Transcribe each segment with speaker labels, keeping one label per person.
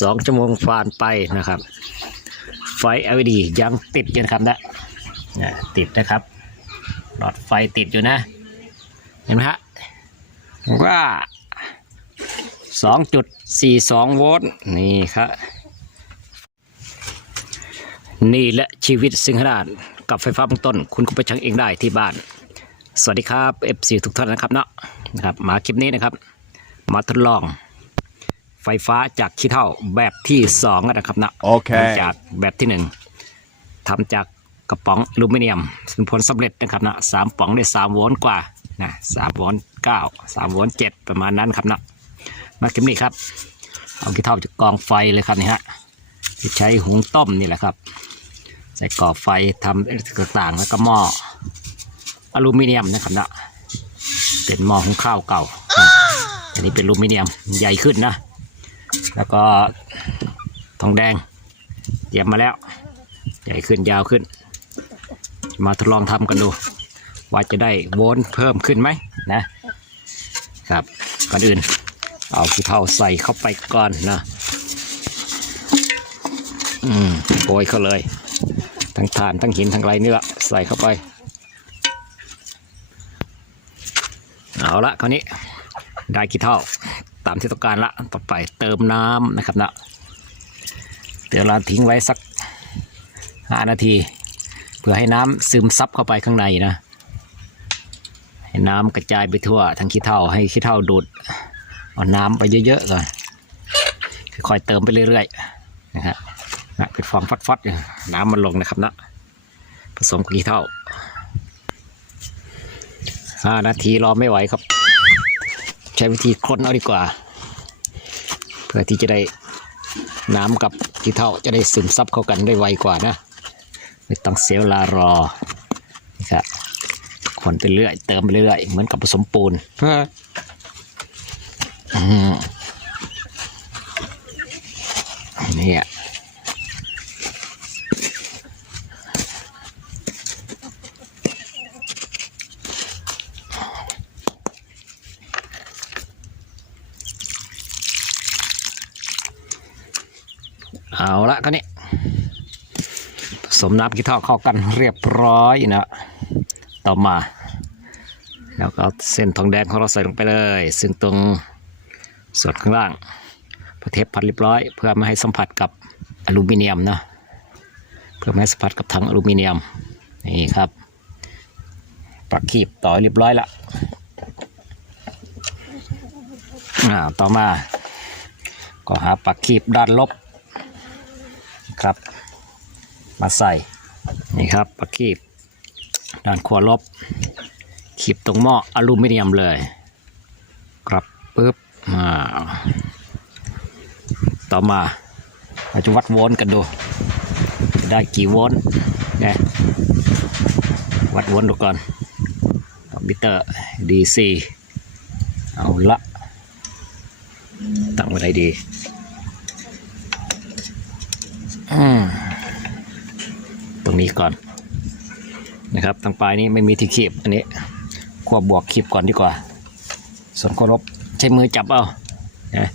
Speaker 1: สองชั่วโมงผ่านไปนะครับ ไฟ LED ยังติดอยู่นะครับนะนะติดนะครับหลอดไฟติดอยู่นะ เห็นไหมฮะว่า 2.42 โวลต์นี่ครับนี่และชีวิตสิงหราชกับไฟฟ้าเบื้องต้น คุณก็ไปชังเองได้ที่บ้าน สวัสดีครับ FC ทุกท่านนะครับเนาะนะครับมาคลิปนี้นะครับ มาทดลอง ไฟฟ้าจากขี้เท่าแบบที่สองนะครับนะ
Speaker 2: โอเค
Speaker 1: จากแบบที่หนึ่งทำจากกระป๋องอลูมิเนียมเป็นผลสำเร็จนะครับนะสามป๋องได้สามโวลต์กว่านะสามโวลต์เก้าสามโวลต์เจ็ดประมาณนั้นครับนะมาคลิปนี้ครับเอาขี้เท่าจากกองไฟเลยครับนี่ฮะที่ใช้หุงต้มนี่แหละครับ ใส่ก่อไฟทำต่างๆแล้วก็หม้ออลูมิเนียมนะครับนะเป็นหม้อหุงข้าวเก่านะอันนี้เป็นอลูมิเนียมใหญ่ขึ้นนะ แล้วก็ทองแดงเตรียมมาแล้ว ใหญ่ขึ้นยาวขึ้น มาทดลองทำกันดู ว่าจะได้โวลต์เพิ่มขึ้นไหมนะครับก่อนอื่น เอาขี้เถ้าใส่เข้าไปก่อนนะอืมโปรยเข้าเลย ทั้งถ่านทั้งหินทั้งไรนี่แหละใส่เข้าไป เอาละคราวนี้ได้กี่เท่าามที่ต้องการละต่อไปเติมน้ำนะครับนะเดี๋ยวเราทิ้งไว้สักห้านาที เพื่อให้น้ำซึมซับเข้าไปข้างในนะให้น้ำกระจายไปทั่วทั้งขี้เถ้าให้ขี้เถ้าดูดเอาน้ำไปเยอะๆก่อนค่อยๆเติมไปเรื่อยๆนะครับนะเป็นฟองฟัดๆอยู่น้ำมันลงนะครับนะผสมกับขี้เถ้าห้านาทีรอไม่ไหวครับ ใช้วิธีคล้นเอาดีกว่า เพื่อที่จะได้น้ำกับขี้เถ้าจะได้ซึมซับเข้ากันได้ไวกว่านะ ไม่ต้องเสียเวลารอนี่ครับคนไปเรื่อยเติมไปเรื่อยเหมือนกับผสมปูนนี่อะ เอาละก็นี้ผสมน้ำขี้เถ้าเข้ากันเรียบร้อยนะต่อมา แล้วก็เอาเส้นทองแดงของเราใส่ลงไปเลย ซึ่งตรงส่วนข้างล่างพอเทปพันเรียบร้อย เพื่อไม่ให้สัมผัสกับอลูมิเนียมนะเพื่อไม่ให้สัมผัสกับถังอลูมิเนียมนี่ครับปักขีบต่อเรียบร้อยละอ่าต่อมา ก็หาปักขีบด้านลบ ครับ มาใส่นี่ครับปักขีบด้านขวาลบขีบตรงหม้ออลูมิเนียมเลยครับปึ๊บอ่าต่อมาเราจะวัดโวลต์กันดู ได้กี่โวลต์นะวัดโวลต์ดูก่อนคอมพิวเตอร์ DC เอาละตั้งไว้ไหนดี ตรงนี้ก่อนนะครับทางปลายนี้ไม่มีที่คีบอันนี้ควบบวกคีบก่อนดีกว่า ส่วนควบลบใช้มือจับเอานะ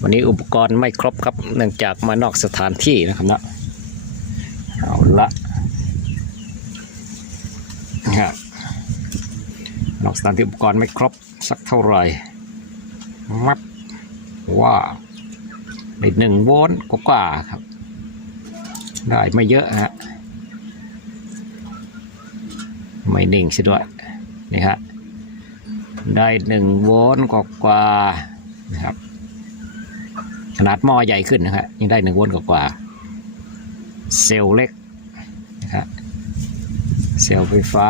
Speaker 1: วันนี้อุปกรณ์ไม่ครบครับ เนื่องจากมานอกสถานที่นะครับนะเอาละนะครับนอกสถานที่อุปกรณ์ไม่ครบสักเท่าไหร่มับว่าได้หนึ่งโวลต์กว่าครับ ได้ไม่เยอะฮะไม่นิ่งซะด้วยนี่ฮะได้หนึ่งโวลต์กว่านะครับขนาดหม้อใหญ่ขึ้นนะครับยังได้หนึ่งโวลต์กว่า เซลล์เล็กนะครับเซลล์ไฟฟ้า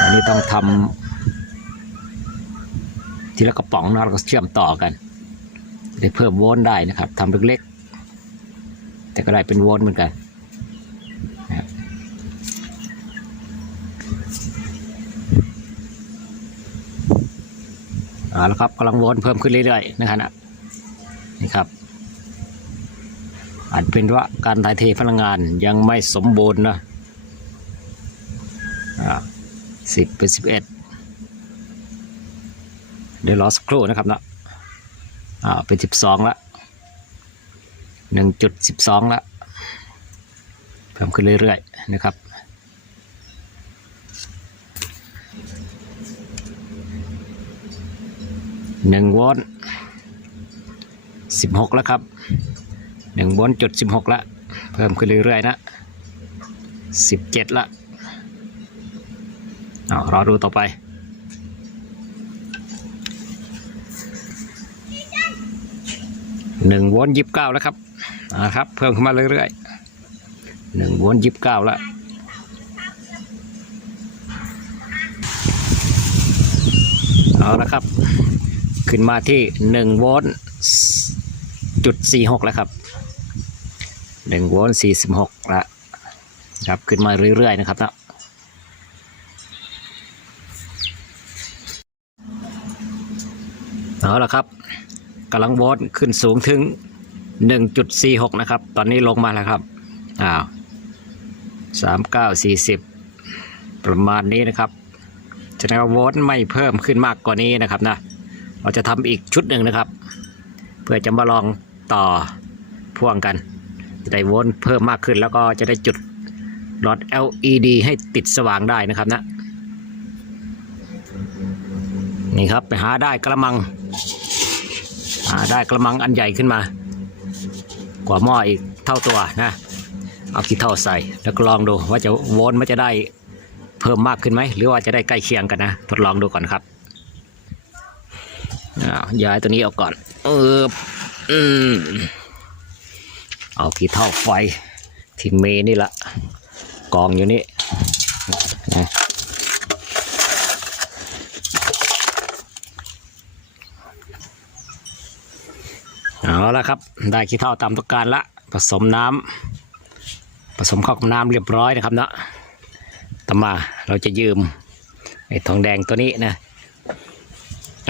Speaker 1: อันนี้ต้องทำทีละกระป๋องนะแล้วก็เชื่อมต่อกันได้เพิ่มโวลต์ได้นะครับทำเล็กๆ แต่ก็ได้เป็นโวลต์เหมือนกันเอาล้วครับกำลังวนเพิ่มขึ้นเรื่อยๆนะครับนะนี่ครับอาจเป็นว่าการถ่ายเทพลังงานยังไม่สมบูรณ์นะสิบเป็นสิบเอ็ดเดี๋ยวรอสักครู่นะครับนะอ่าเป็นสิบสองละ หนึ่งจุดสิบสองละเพิ่มขึ้นเรื่อยๆนะครับหนึ่งโวลต์สิบหกแล้วครับหนึ่งโวลต์จุดสิบหกละเพิ่มขึ้นเรื่อยๆนะสิบเจ็ดละเอารอดูต่อไป หนึ่งโวลต์ยี่สิบเก้าแล้วครับอ่าครับ เพิ่มขึ้นมาเรื่อยๆหนึ่งโวลต์ยี่สิบเก้าแล้วเอาละครับ ขึ้นมาที่หนึ่งโวลต์จุดสี่หกแล้วครับหนึ่งโวลต์สี่สิบหกละครับขึ้นมาเรื่อยๆนะครับนะเอาละครับ กำลังโวลต์ขึ้นสูงถึง 1.46 นะครับ ตอนนี้ลงมาแล้วครับอ้าว3940 ประมาณนี้นะครับจะนั้นว่าโวลต์ไม่เพิ่มขึ้นมากกว่านี้นะครับนะเราจะทำอีกชุดหนึ่งนะครับ เพื่อจะมาลองต่อพ่วงกันจะได้โวลต์เพิ่มมากขึ้นแล้วก็จะได้จุดหลอด LED ให้ติดสว่างได้นะครับนะนี่ครับไปหาได้กระมัง ได้กระมังอันใหญ่ขึ้นมา กว่าหม้ออีกเท่าตัวนะ เอากี่เท่าใส่แล้วลองดูว่าจะวลต์มันจะได้เพิ่มมากขึ้นไหมหรือว่าจะได้ใกล้เคียงกันนะ ทดลองดูก่อนครับย้ายตัวนี้ออกก่อน เอออืมเอากี่เท่าไฟที่เมนี่ละกองอยู่นี่ เอาละครับ ได้ขี้เท่าตามต้องการละ ผสมน้ำผสมเข้ากับน้ำเรียบร้อยนะครับเนาะต่อมาเราจะยืมไอ้ทองแดงตัวนี้นะ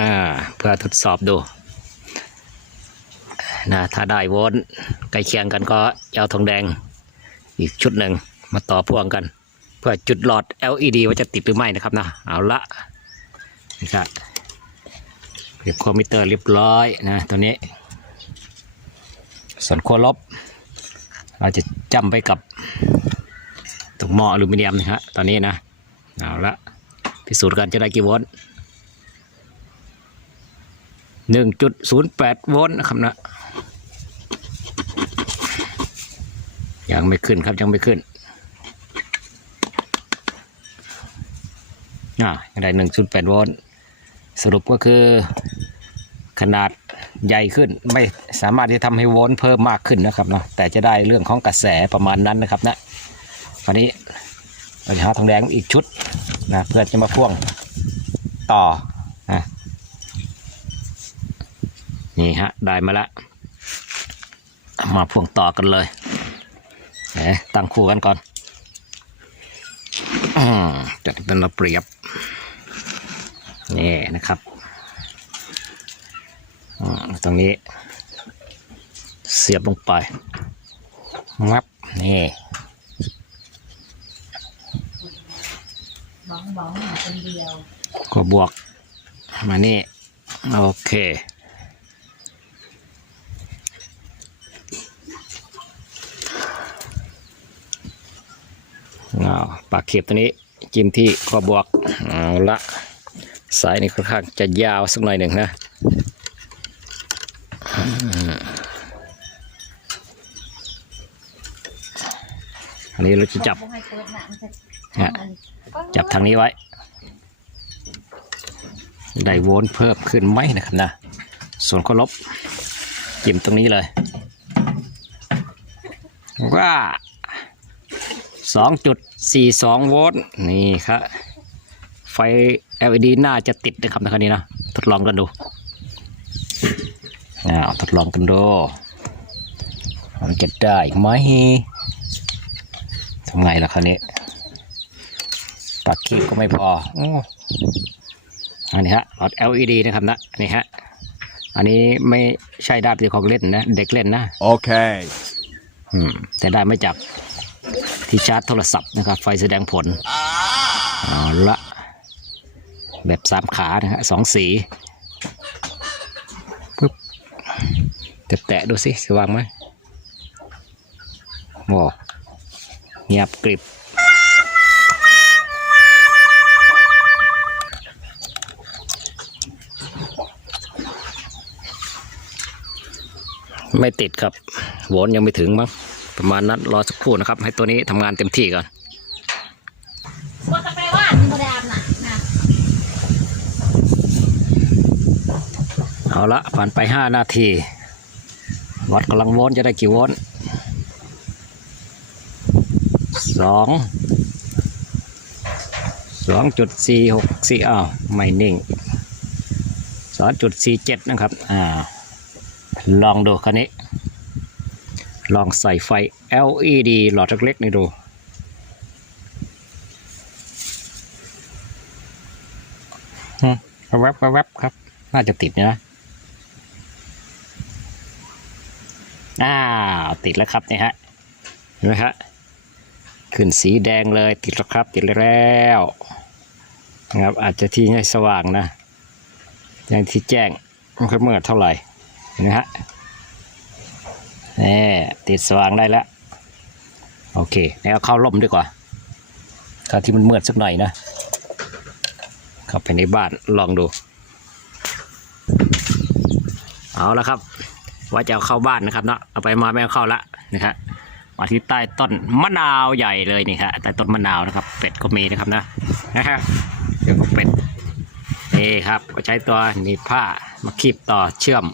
Speaker 1: อ่าเพื่อทดสอบดูนะถ้าได้โวลต์ใกล้เคียงกันก็จะเอาทองแดงอีกชุดหนึ่งมาต่อพ่วงกัน เพื่อจุดหลอด LED ว่าจะติดหรือไม่นะครับนะเอาละนะครับเรียบคอมพิวเตอร์เรียบร้อยนะตัวนี้ ส่วนขั้วลบ เราจะจำไปกับตรงหม้ออลูมิเนียมนะฮะตอนนี้นะเอาละพิสูจน์กันจะได้กี่โวลต์หนึ่งจุดศูนย์แปดโวลต์นะครับนะยังไม่ขึ้นครับยังไม่ขึ้นอ่ายังได้หนึ่งจุดแปดโวลต์สรุปก็คือ ขนาดใหญ่ขึ้นไม่สามารถที่จะทำให้วลต์เพิ่มมากขึ้นนะครับเนาะแต่จะได้เรื่องของกระแสประมาณนั้นนะครับนะวันนี้เราจะหาทองแดงอีกชุดนะเพื่อจะมาพ่วงต่อนะนี่ฮะได้มาแล้วมาพ่วงต่อกันเลยเอ๊ะตั้งคู่กันก่อนอจะได้เป็นระเปรียบนี่นะครับ ตรงนี้ เสียบลงไปงับนี่
Speaker 2: บ้องบ้องหาคนเดียว
Speaker 1: ก็บวก มานี่ โอเคเอาปากเข็บตัวนี้จิ้มที่ข้อบวกเอาละสายนี่ค่อนข้างจะยาวสักหน่อยหนึ่งนะ นี้เราจะจับ
Speaker 2: จั
Speaker 1: บทางนี้ไว้ ได้โวลต์เพิ่มขึ้นไหมนะครับนะ ส่วนข้อลบจิ้มตรงนี้เลยว่าสองจุดสี่สองโวลต์นี่ครับไฟ LED น่าจะติดนะครับในคันนี้นะ ทดลองกันดูอ้าทดลองกันดู มันจะได้ไหม ทำไงล่ะคันนี้ปากคีบก็ไม่พออออันนี้ฮะหลอด LED นะครับนะอันนี้ฮะอันนี้ไม่ใช่ดาบที่ของเล่นนะ เด็กเล่นนะ
Speaker 3: Okay.
Speaker 1: อืมแต่ได้มาจากที่ชาร์จโทรศัพท์นะครับ ไฟแสดงผลเอาละแบบสามขานะฮะสองสีปึ๊บแตะๆดูสิสว่างไหมโอ้ เงียบกริบ ไม่ติดครับโวลต์ยังไม่ถึงมั้งประมาณนั้นรอสักครู่นะครับ ให้ตัวนี้ทำงานเต็มที่ก่อนเอาละผ่านไปห้านาที วัดกำลังโวลต์จะได้กี่โวลต์ สองสองจุดสี่หกสี่อ้าวไม่นิ่งสองจุดสี่เจ็ดนะครับอ่าลองดูคันนี้ ลองใส่ไฟ LED หลอดเล็กๆนี่ดูแวบแวบครับ น่าจะติดนะอ้าวติดแล้วครับนี่ฮะเห็นไหมฮะ ขึ้นสีแดงเลยติดแล้วครับติดแล้วนะครับอาจจะที่ไม่สว่างนะยังที่แจ้งไม่ค่อยเมื่อเท่าไหร่เห็นไหมฮะนี่ติดสว่างได้แล้วโอเคแล้วเข้าร่มดีกว่าเข้าที่มันมืดสักหน่อยนะเข้าไปในบ้านลองดูเอาละครับ ว่าจะเอาเข้าบ้านนะครับเนาะเอาไปมาไม่เข้าละนะครับ มาที่ใต้ต้นมะนาวใหญ่เลยนี่ครับใต้ต้นมะนาวนะครับ เป็ดก็มีนะครับนะนะฮะเดี๋ยวก็เป็ดนี่ครับก็ใช้ตัวนี่ผ้ามาคีบต่อเชื่อม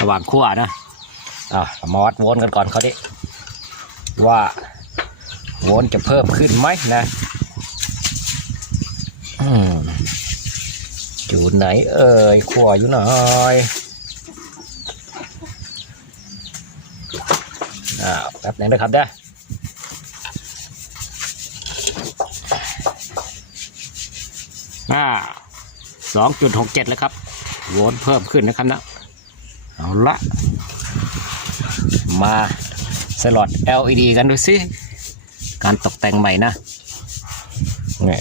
Speaker 1: ระหว่างขั้วนะอะมาวัดโวลต์กันก่อนเขาดิว่าโวลต์จะเพิ่มขึ้นไหมนะอืมอยู่ไหนเอ่ยขั้วอยู่ไหน อ้าแป๊บหนึงนะครับเด้ออ่าสองจุดหกเจ็ดแล้วครับโวลต์เพิ่มขึ้นนะครับนะเอาละมาสลอด LED กันดูสิ การตกแต่งใหม่นะนี่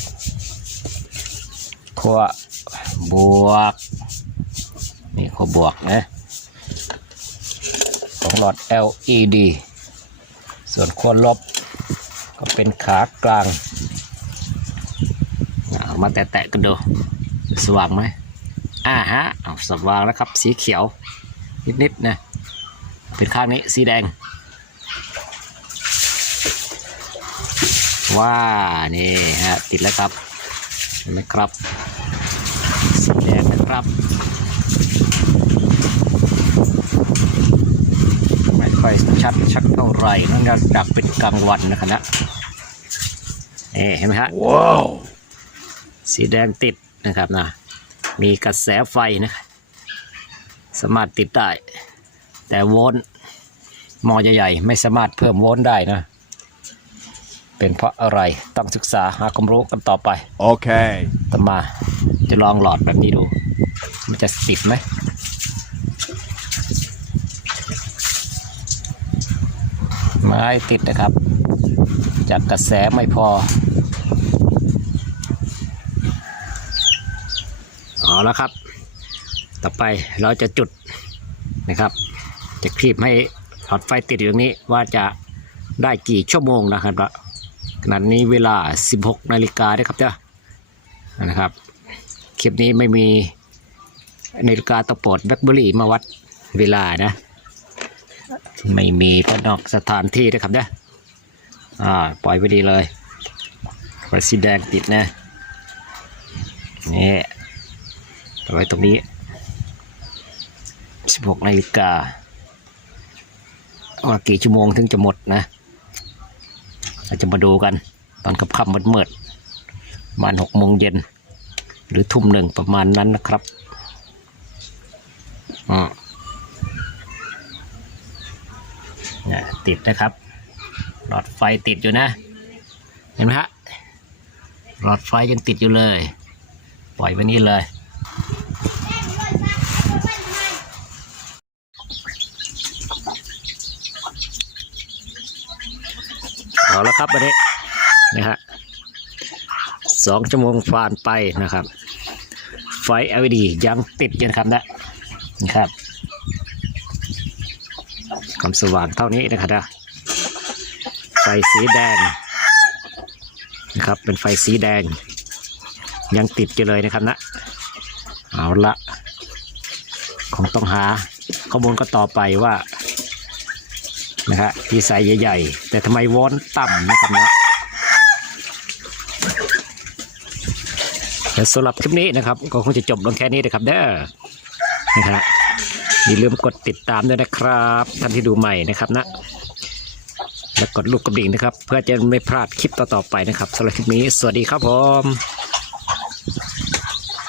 Speaker 1: ขั้วบวก นี่ขั้วบวกนะของหลอด LED ส่วนขั้วลบ ก็เป็นขากลางเอามาแตะๆกันดู สว่างไหมอ่าฮะเอาสว่างแล้วครับ สีเขียว นิดๆนะเป็นข้างนี้สีแดงว่านี่ฮะ ติดแล้วครับเห็นไหมครับสีแดงนะครับไม่ค่อยชัดชัก เท่าไหร่นั่นจะดักเป็นกลางวันนะครับนะเอ๊เห็นไหมฮะว้าวสีแดงติดนะครับนะมีกระแสไฟนะครับสามารถติดได้ แต่โวลต์หมอใหญ่ๆ ไม่สามารถเพิ่มโวลต์ได้นะ เป็นเพราะอะไรต้องศึกษาหาความรู้กันต่อไป
Speaker 3: Okay.
Speaker 1: ต่อมาจะลองหลอดแบบนี้ดู มันจะติดไหม ม่ติดนะครับ จากกระแสไม่พอเอาละครับ ต่อไปเราจะจุดนะครับ จะคลิปให้หลอดไฟติดอยู่ตรงนี้ว่าจะได้กี่ชั่วโมงนะครับขณะนี้เวลา 16นาฬิกาด้วยครับเจ้านะครับ คลิปนี้ไม่มีนาฬิกาตะโปดแบล็คเบอรี่มาวัดเวลานะ ไม่มีพระนอกสถานที่นะครับเนี่ยอ่าปล่อยไปดีเลยไฟสีแดงติดนะนี่เอไวตรงนี้ 16นาฬิกาว่ากี่ชั่วโมงถึงจะหมดนะเราจะมาดูกัน ตอนกับค่ำๆมืดประมาณหกโมงเย็น หรือทุ่มหนึ่งประมาณนั้นนะครับ อืม นะติดนะครับ หลอดไฟติดอยู่นะ เห็นไหมฮะ หลอดไฟยังติดอยู่เลย ปล่อยไว้นี่เลย เอาละครับวันนี้นะฮะสองชั่วโมงผ่านไปนะครับ ไฟ LED ยังติดอยู่นะครับนะนะครับ ความสว่างเท่านี้นะครับนะไฟสีแดงนะครับ เป็นไฟสีแดง ยังติดอยู่เลยนะครับนะเอาละคงต้องหาข้อมูลก็ต่อไปว่านะฮะที่ใส่ใหญ่ ๆ แต่ทำไมวอนต่ำนะครับนะและสำหรับคลิปนี้นะครับ ก็คงจะจบลงแค่นี้นะครับเด้อนะฮะ อย่าลืมกดติดตามด้วยนะครับท่านที่ดูใหม่นะครับนะ และกดลูกกระดิ่งนะครับ เพื่อจะไม่พลาดคลิปต่อๆไปนะครับสำหรับคลิปนี้ สวัสดีครับผม